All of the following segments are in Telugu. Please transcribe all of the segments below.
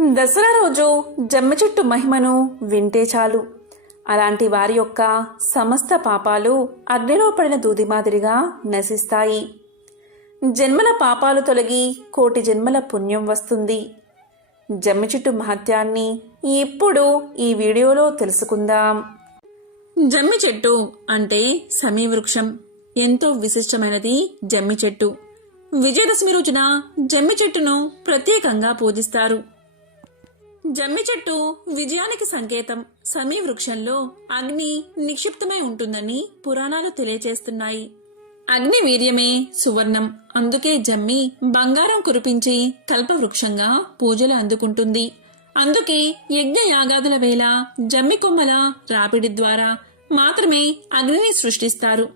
దసరా రోజు జమ్మి చెట్టు మహిమను వింటే చాలు. అలాంటి వారి యొక్క సమస్త పాపాలు అగ్నిలో పడిన దూది మాదిరిగా నశిస్తాయి. జన్మల పాపాలు తొలగి కోటి జన్మల పుణ్యం వస్తుంది. జమ్మి చెట్టు మహత్యాన్ని ఇప్పుడు ఈ వీడియోలో తెలుసుకుందాం. జమ్మి చెట్టు అంటే సమీవృక్షం. ఎంతో విశిష్టమైనది జమ్మి చెట్టు. విజయదశమి రోజున జమ్మి చెట్టును ప్రత్యేకంగా పూజిస్తారు. జమ్మి చెట్టు విజయానికి సంకేతం. సమీ వృక్షంలో అగ్ని నిక్షిప్తమై ఉంటుందని పురాణాలు తెలియచేస్తున్నాయి. అగ్ని వీర్యమే సువర్ణం. అందుకే జమ్మి బంగారం కురిపించి కల్పవృక్షంగా పూజలు అందుకుంటుంది. అందుకే యజ్ఞ యాగాదుల వేళ జమ్మి కొమ్మల రాపిడి ద్వారా మాత్రమే అగ్నిని సృష్టిస్తారు.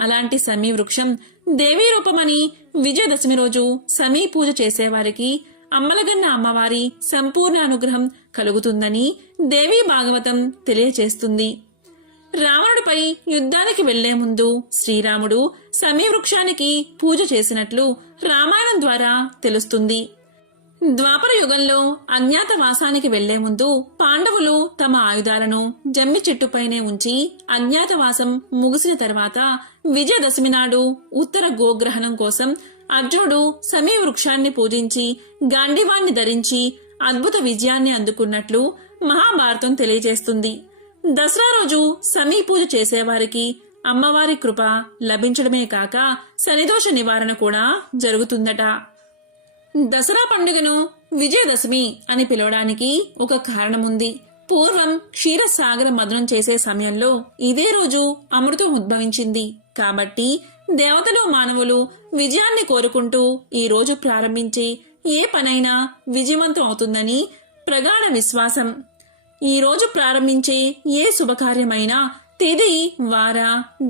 అలాంటి సమీ వృక్షం దేవీ రూపమని విజయదశమి రోజు సమీ పూజ చేసేవారికి అమ్మలగన్న అమ్మవారి సంపూర్ణ అనుగ్రహం కలుగుతుందని దేవీ భాగవతం తెలియచేస్తుంది. రావణుడిపై యుద్ధానికి వెళ్ళే ముందు శ్రీరాముడు సమీవృక్షానికి పూజ చేసినట్లు రామాయణం ద్వారా తెలుస్తుంది. ద్వాపర యుగంలో అజ్ఞాతవాసానికి వెళ్ళే ముందు పాండవులు తమ ఆయుధాలను జమ్మి చెట్టుపైనే ఉంచి అజ్ఞాతవాసం ముగిసిన తర్వాత విజయదశమి నాడు ఉత్తర గోగ్రహణం కోసం అర్జునుడు సమీ వృక్షాన్ని పూజించి గాంధీవాన్ని ధరించి అద్భుత విజయాన్ని అందుకున్నట్లు మహాభారతం తెలియజేస్తుంది. దసరా రోజు సమీ పూజ చేసేవారికి అమ్మవారి కృప లభించడమే కాక శనిదోష నివారణ కూడా జరుగుతుందట. దసరా పండుగను విజయదశమి అని పిలవడానికి ఒక కారణముంది. పూర్వం క్షీరసాగర మదనం చేసే సమయంలో ఇదే రోజు అమృతం ఉద్భవించింది. కాబట్టి దేవతలు మానవులు విజయాన్ని కోరుకుంటూ ఈరోజు ప్రారంభించి ఏ పనైనా విజయవంతం అవుతుందని ప్రగాఢ విశ్వాసం. ఈ రోజు ప్రారంభించే ఏ శుభకార్యమైనా తిది వార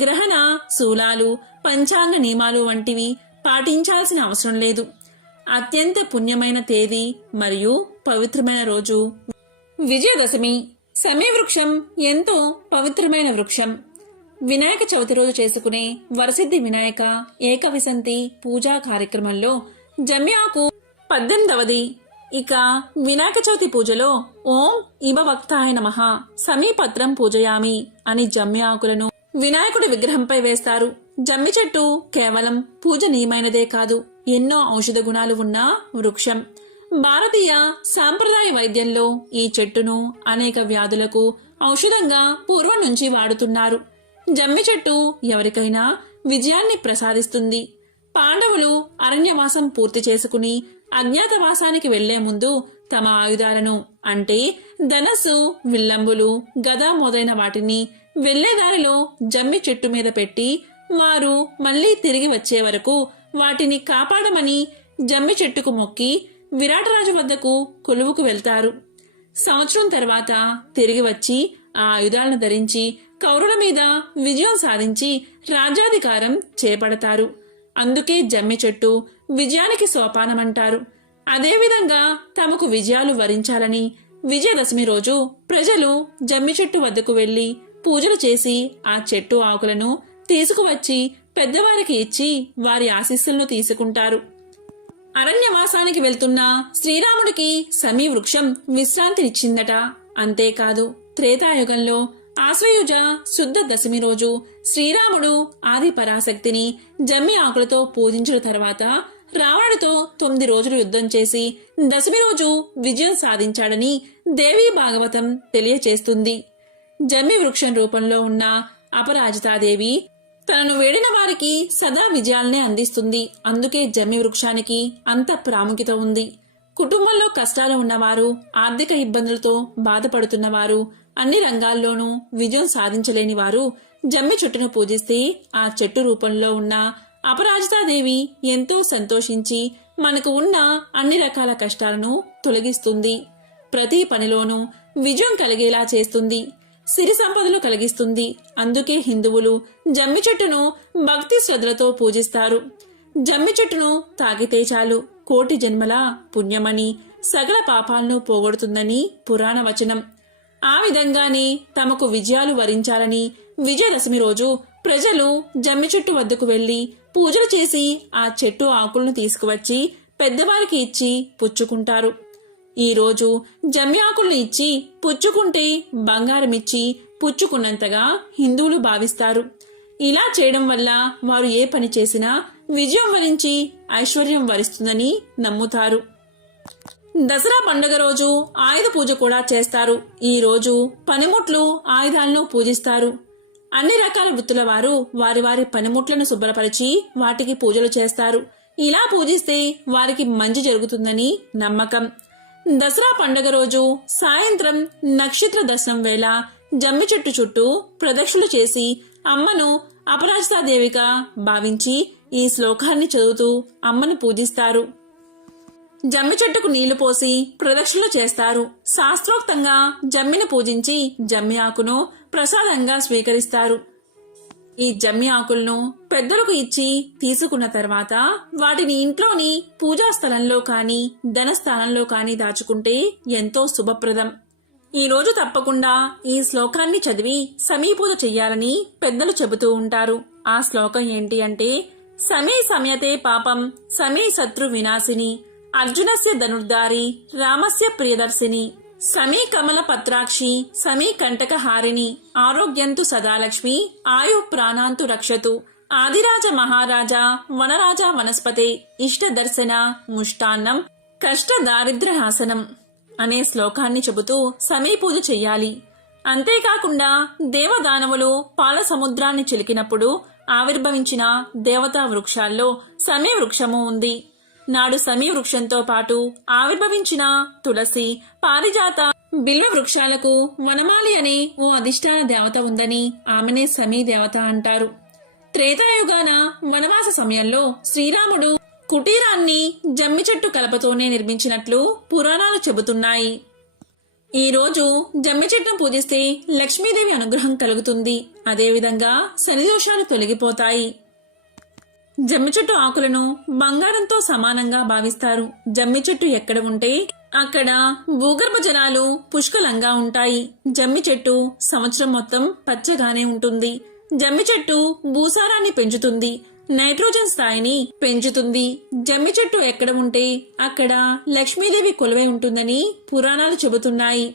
గ్రహణ శూలాలు పంచాంగ నియమాలు వంటివి పాటించాల్సిన అవసరం లేదు. అత్యంత పుణ్యమైన తేదీ మరియు పవిత్రమైన రోజు. విజయదశమి. సమీ వృక్షం ఎంతో పవిత్రమైన వృక్షం. వినాయక చవితి రోజు చేసుకునే వరసిద్ధి వినాయక ఏకవిసంతి పూజా కార్యక్రమంలో జమ్యాకు పద్దెనిమిదవది. ఇక వినాయక చవితి పూజలో ఓం ఇమవక్తాయ నమ సమీపత్రం పూజయామి అని జమ్మి ఆకులను వినాయకుడి విగ్రహంపై వేస్తారు. జమ్మి చెట్టు కేవలం పూజనీయమైనదే కాదు ఎన్నో ఔషధ గుణాలు ఉన్న వృక్షం. భారతీయ సాంప్రదాయ వైద్యంలో ఈ చెట్టును అనేక వ్యాధులకు ఔషధంగా పూర్వం నుంచి వాడుతున్నారు. జమ్మి చెట్టు ఎవరికైనా విజయాన్ని ప్రసాదిస్తుంది. పాండవులు అరణ్యవాసం పూర్తి చేసుకుని అజ్ఞాతవాసానికి వెళ్ళే ముందు తమ ఆయుధాలను అంటే ధనస్సు విల్లంబులు గద మొదలైన వాటిని వెళ్ళేదారిలో జమ్మి చెట్టు మీద పెట్టి వారు మళ్ళీ తిరిగి వచ్చే వరకు వాటిని కాపాడమని జమ్మి చెట్టుకు మొక్కి విరాటరాజు వద్దకు కొలువుకు వెళ్తారు. సంవత్సరం తర్వాత తిరిగి వచ్చి ఆ ఆయుధాలను ధరించి కౌరుల మీద విజయం సాధించి రాజ్యాధికారం చేపడతారు. అందుకే జమ్మి చెట్టు విజయానికి సోపానమంటారు. అదేవిధంగా తమకు విజయాలు వరించాలని విజయదశమి రోజు ప్రజలు జమ్మి చెట్టు వద్దకు వెళ్ళి పూజలు చేసి ఆ చెట్టు ఆకులను తీసుకువచ్చి పెద్దవారికి ఇచ్చి వారి ఆశీస్సులను తీసుకుంటారు. అరణ్యవాసానికి వెళ్తున్న శ్రీరాముడికి సమీ వృక్షం విశ్రాంతినిచ్చిందట. అంతేకాదు త్రేతాయుగంలో ఆశ్వయుజ శుద్ధ దశమి రోజు శ్రీరాముడు ఆది పరాశక్తిని జమ్మి ఆకులతో పూజించిన తర్వాత రావణుడితో తొమ్మిది రోజులు యుద్ధం చేసి దశమి రోజు విజయం సాధించాడని దేవీ భాగవతం తెలియచేస్తుంది. జమ్మి వృక్షం రూపంలో ఉన్న అపరాజితాదేవి తనను వేడిన వారికి సదా విజయాలనే అందిస్తుంది. అందుకే జమ్మి వృక్షానికి అంత ప్రాముఖ్యత ఉంది. కుటుంబంలో కష్టాలు ఉన్నవారు ఆర్థిక ఇబ్బందులతో బాధపడుతున్నవారు అన్ని రంగాల్లోనూ విజయం సాధించలేని వారు జమ్మి చెట్టును పూజిస్తే ఆ చెట్టు రూపంలో ఉన్న అపరాజితాదేవి ఎంతో సంతోషించి మనకు ఉన్న అన్ని రకాల కష్టాలను తొలగిస్తుంది. ప్రతి పనిలోనూ విజయం కలిగేలా చేస్తుంది. సిరి సంపదలు కలిగిస్తుంది. అందుకే హిందువులు జమ్మి చెట్టును భక్తి శ్రద్ధలతో పూజిస్తారు. జమ్మి చెట్టును తాగితే చాలు. కోటి జన్మల పుణ్యమని సగల పాపాలను పోగొడుతుందని పురాణ వచనం. ఆ విధంగానే తమకు విజయాలు వరించాలని విజయదశమి రోజు ప్రజలు జమ్మి చెట్టు వద్దకు వెళ్ళి పూజలు చేసి ఆ చెట్టు ఆకులను తీసుకువచ్చి పెద్దవారికి ఇచ్చి పుచ్చుకుంటారు. ఈరోజు జమ్మి ఆకులను ఇచ్చి పుచ్చుకుంటే బంగారం ఇచ్చి పుచ్చుకున్నంతగా హిందువులు భావిస్తారు. ఇలా చేయడం వల్ల వారు ఏ పని చేసినా విజయం వరించి ఐశ్వర్యం వరిస్తుందని నమ్ముతారు. దసరా పండుగ రోజు ఆయుధ పూజ కూడా చేస్తారు. ఈ రోజు పనిముట్లు ఆయుధాలను పూజిస్తారు. అన్ని రకాల వృత్తుల వారు వారి వారి పనిముట్లను శుభ్రపరిచి వాటికి పూజలు చేస్తారు. ఇలా పూజిస్తే వారికి మంచి జరుగుతుందని నమ్మకం. దసరా పండుగ రోజు సాయంత్రం నక్షత్ర దర్శనం వేళ జమ్మి చెట్టు చుట్టూ ప్రదక్షిణలు చేసి అమ్మను అపరాజితాదేవిగా భావించి ఈ శ్లోకాన్ని చదువుతూ అమ్మని పూజిస్తారు. జమ్మి చెట్టుకు నీళ్ళు పోసి ప్రదక్షిణలు చేస్తారు. శాస్త్రోక్తంగా జమ్మిని పూజించి జమ్మి ఆకును ప్రసాదంగా స్వీకరిస్తారు. ఈ జమ్మి ఆకులను పెద్దలకు ఇచ్చి తీసుకున్న తర్వాత వాటిని ఇంట్లోని పూజా స్థలంలో కానీ ధనస్థానంలో కానీ దాచుకుంటే ఎంతో శుభప్రదం. ఈ రోజు తప్పకుండా ఈ శ్లోకాన్ని చదివి సమీపూజ చెయ్యాలని పెద్దలు చెబుతూ ఉంటారు. ఆ శ్లోకం ఏంటి అంటే సమీ సమయతే పాపం సమీ శత్రు వినాశిని అర్జునస్య ధనుర్ధారి రామస్య ప్రియదర్శిని సమీ కమల పత్రాక్షి సమీ కంటకహారిణి ఆరోగ్యంతు సదాలక్ష్మి ఆయు ప్రాణాంతు రక్షతు ఆదిరాజ మహారాజా వనరాజ వనస్పతే ఇష్టదర్శన ముష్టాన్నం కష్ట దారిద్ర్యహాసనం అనే శ్లోకాన్ని చెబుతూ సమీ పూజ చెయ్యాలి. అంతేకాకుండా దేవదానవులు పాల సముద్రాన్ని చిలికినప్పుడు ఆవిర్భవించిన దేవతా వృక్షాల్లో సమీ వృక్షము ఉంది. నాడు సమీ వృక్షంతో పాటు ఆవిర్భవించిన తులసి పారిజాత బిల్వ వృక్షాలకు వనమాలి అనే ఓ అధిష్టాన దేవత ఉందని ఆమెనే సమీ దేవత అంటారు. త్రేతాయుగాన వనవాస సమయంలో శ్రీరాముడు కుటీరాన్ని జమ్మి చెట్టు కలపతోనే నిర్మించినట్లు పురాణాలు చెబుతున్నాయి. ఈ రోజు జమ్మి చెట్టును పూజిస్తే లక్ష్మీదేవి అనుగ్రహం కలుగుతుంది. అదేవిధంగా శనిదోషాలు తొలగిపోతాయి. జమ్మి చెట్టు ఆకులను బంగారంతో సమానంగా భావిస్తారు. జమ్మి చెట్టు ఎక్కడ ఉంటే అక్కడ భూగర్భ జలాలు పుష్కలంగా ఉంటాయి. జమ్మి చెట్టు సంవత్సరం మొత్తం పచ్చగానే ఉంటుంది. జమ్మి చెట్టు భూసారాన్ని పెంచుతుంది. నైట్రోజన్ స్థాయిని పెంచుతుంది. జమ్మి చెట్టు ఎక్కడ ఉంటే అక్కడ లక్ష్మీదేవి కొలువై ఉంటుందని పురాణాలు చెబుతున్నాయి.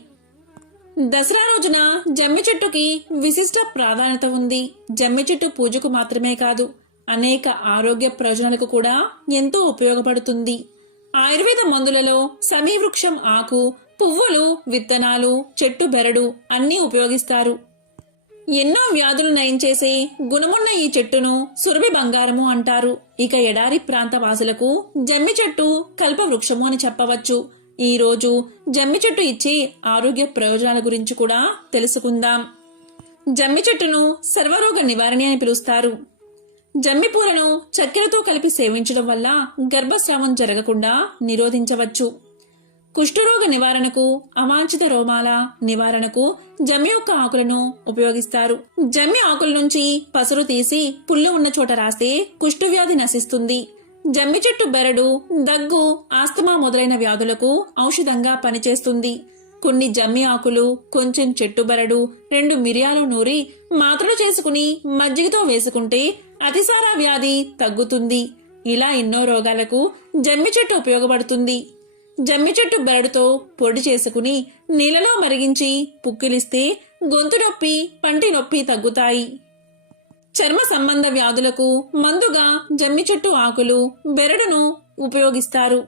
దసరా రోజున జమ్మి చెట్టుకి విశిష్ట ప్రాధాన్యత ఉంది. జమ్మి చెట్టు పూజకు మాత్రమే కాదు అనేక ఆరోగ్య ప్రయోజనాలకు కూడా ఎంతో ఉపయోగపడుతుంది. ఆయుర్వేద మందులలో సమీవృక్షం ఆకు పువ్వులు విత్తనాలు చెట్టు బెరడు అన్నీ ఉపయోగిస్తారు. ఎన్నో వ్యాధులు నయం చేసే గుణమున్న ఈ చెట్టును సురభి బంగారము అంటారు. ఇక ఎడారి ప్రాంత వాసులకు జమ్మి చెట్టు కల్ప వృక్షము అని చెప్పవచ్చు. ఈ రోజు జమ్మి చెట్టు ఇచ్చే ఆరోగ్య ప్రయోజనాల గురించి కూడా తెలుసుకుందాం. జమ్మి చెట్టును సర్వరోగ నివారణి అని పిలుస్తారు. జమ్మి పూలను చక్కెరతో కలిపి సేవించడం వల్ల గర్భస్రావం జరగకుండా నిరోధించవచ్చు. కుష్ఠరోగ నివారణకు అవాంఛిత రోమాల నివారణకు జమ్మి యొక్క ఆకులను ఉపయోగిస్తారు. జమ్మి ఆకుల నుంచి పసరు తీసి పుల్లు ఉన్న చోట రాస్తే కుష్ఠవ్యాధి నశిస్తుంది. జమ్మి చెట్టు బెరడు దగ్గు ఆస్తమా మొదలైన వ్యాధులకు ఔషధంగా పనిచేస్తుంది. కొన్ని జమ్మి ఆకులు కొంచెం చెట్టు బెరడు రెండు మిరియాలు నూరి మాత్రలు చేసుకుని మజ్జిగతో వేసుకుంటే అతిసార వ్యాధి తగ్గుతుంది. ఇలా ఎన్నో రోగాలకు జమ్మి చెట్టు ఉపయోగపడుతుంది. జమ్మి చెట్టు బెరడుతో పొడి చేసుకుని నీళ్ళలో మరిగించి పుక్కిలిస్తే గొంతు నొప్పి పంటి నొప్పి తగ్గుతాయి. చర్మ సంబంధ వ్యాధులకు మందుగా జమ్మి చెట్టు ఆకులు బెరడును ఉపయోగిస్తారు.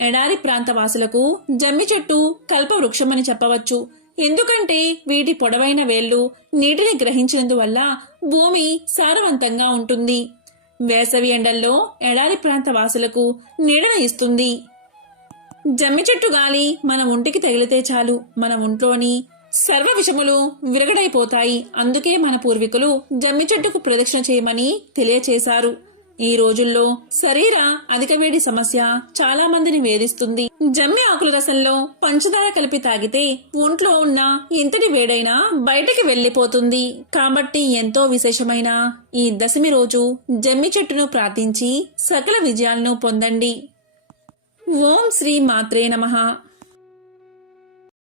ఎడారి ప్రాంత వాసులకు జమ్మి చెట్టు కల్ప వృక్షమని చెప్పవచ్చు. ఎందుకంటే వీటి పొడవైన వేళ్ళు నీటిని గ్రహించినందువల్ల భూమి సారవంతంగా ఉంటుంది. వేసవి ఎండల్లో ఎడారి ప్రాంత వాసులకు నీడను ఇస్తుంది. జమ్మి చెట్టు గాలి మన ఒంటికి తగిలితే చాలు. మన ఒంట్లోని సర్వ విషములు విరగడైపోతాయి. అందుకే మన పూర్వీకులు జమ్మి చెట్టుకు ప్రదక్షిణ చేయమని తెలియచేశారు. ఈ రోజుల్లో శరీర అధిక వేడి సమస్య చాలా మందిని వేధిస్తుంది. జమ్మి ఆకుల రసంలో పంచదార కలిపి తాగితే ఒంట్లో ఉన్న ఇంతటి వేడైనా బయటికి వెళ్ళిపోతుంది కాబట్టి ఎంతో విశేషమైన ఈ దశమి రోజు జమ్మి చెట్టును ప్రార్థించి సకల విజయాలను పొందండి. ఓం శ్రీ మాత్రే నమః